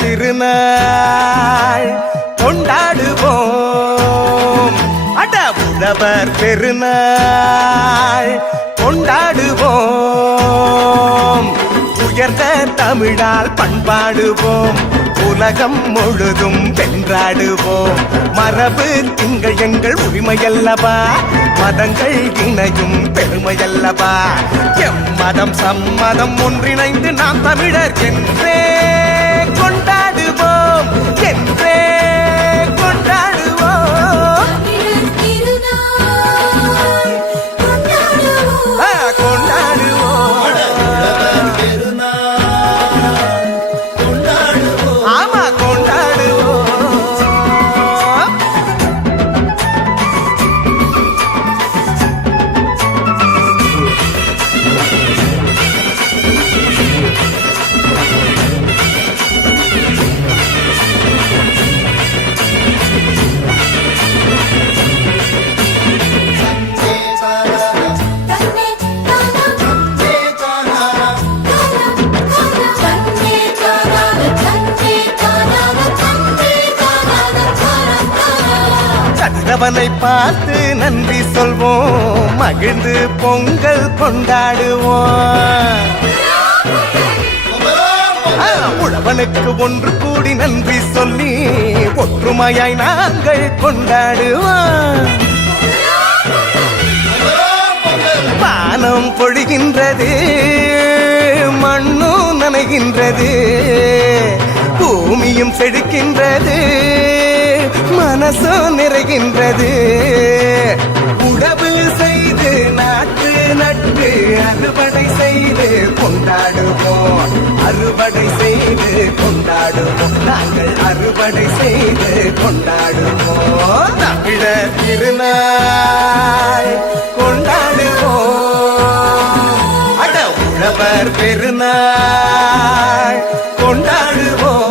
திருநாள் கொண்டாடுவோம். அட உழவர் பெருநாள் கொண்டாடுவோம். உயர்ந்த தமிழால் பண்பாடுவோம். உலகம் முழுதும் வென்றாடுவோம். மரபு திங்கள் எங்கள் உரிமையல்லவா, மதங்கள் இணையும் பெருமையல்லவா. எம்மதம் சம்மதம் ஒன்றிணைந்து நாம் தமிழர் என்றே கொண்டாடுவோம், என்றே கொண்டாடுவோம். அவனை பார்த்து நன்றி சொல்வோம், மகிழ்ந்து பொங்கல் கொண்டாடுவோம். உழவனுக்கு ஒன்று கூடி நன்றி சொல்லி ஒற்றுமையாய் நாங்கள் கொண்டாடுவோம். வானம் பொழிகின்றது, மண்ணும் நனைகின்றது, பூமியும் செழிக்கின்றது, மனசும் நிறைகின்றது. உழவு செய்து நாட்டு நட்டு அறுவடை செய்து கொண்டாடுவோம், அறுவடை செய்து கொண்டாடுவோம், நாங்கள் அறுவடை செய்து கொண்டாடுவோம். தமிழர் திருநாள் கொண்டாடுவோம். அட உழவர் பெருநாள் கொண்டாடுவோம்.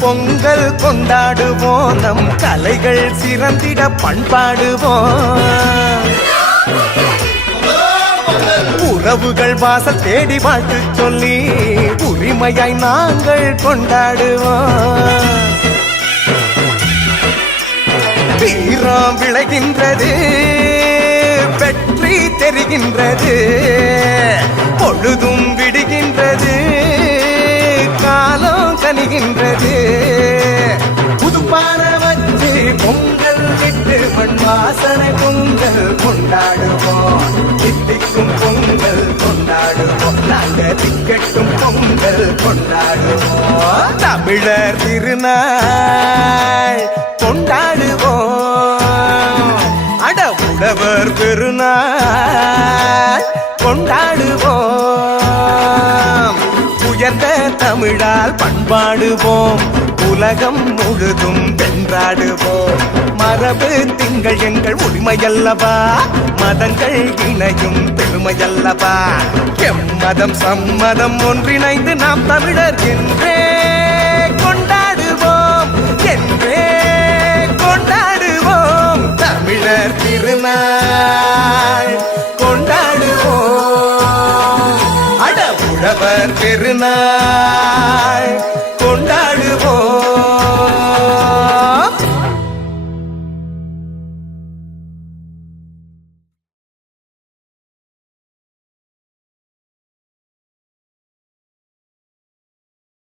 பொங்கல் கொண்டாடுவோம், நம் கலைகள் சிறந்திட பண்பாடுவோம். உறவுகள் வாசல் தேடி வாழ்த்து சொல்லி உரிமையாய் நாங்கள் கொண்டாடுவோம். வீரம் விளைகின்றது, வெற்றி தெரிகின்றது, பொழுதும் விடுகின்றது, காலம் கனிகின்றது. புதுப்பான வச்சு பொங்கல் விட்டு மண் வாசனை பொங்கல் கொண்டாடுவோம். தித்திக்கும் பொங்கல் கொண்டாடுவோம், நாங்கள் திக்கட்டும் பொங்கல் கொண்டாடுவோம். தமிழர் திருநாள் கொண்டாடுவோம். அட உழவர் பெருநாள் கொண்டாடுவோம். உயர்ந்த தமிழால் பண்பாடுவோம், உலகம் முழுதும் வென்றாடுவோம். மரபு திங்கள் எங்கள் உரிமையல்லவா, மதங்கள் இணையும் பெருமையல்லவா. எம்மதம் சம்மதம் ஒன்றிணைந்து நாம் தமிழர் என்றே கொண்டாடுவோம், என்றே கொண்டாடுவோம். தமிழர் திருநாள் கொண்டாடுவோம். அட உழவர் பெருநாள்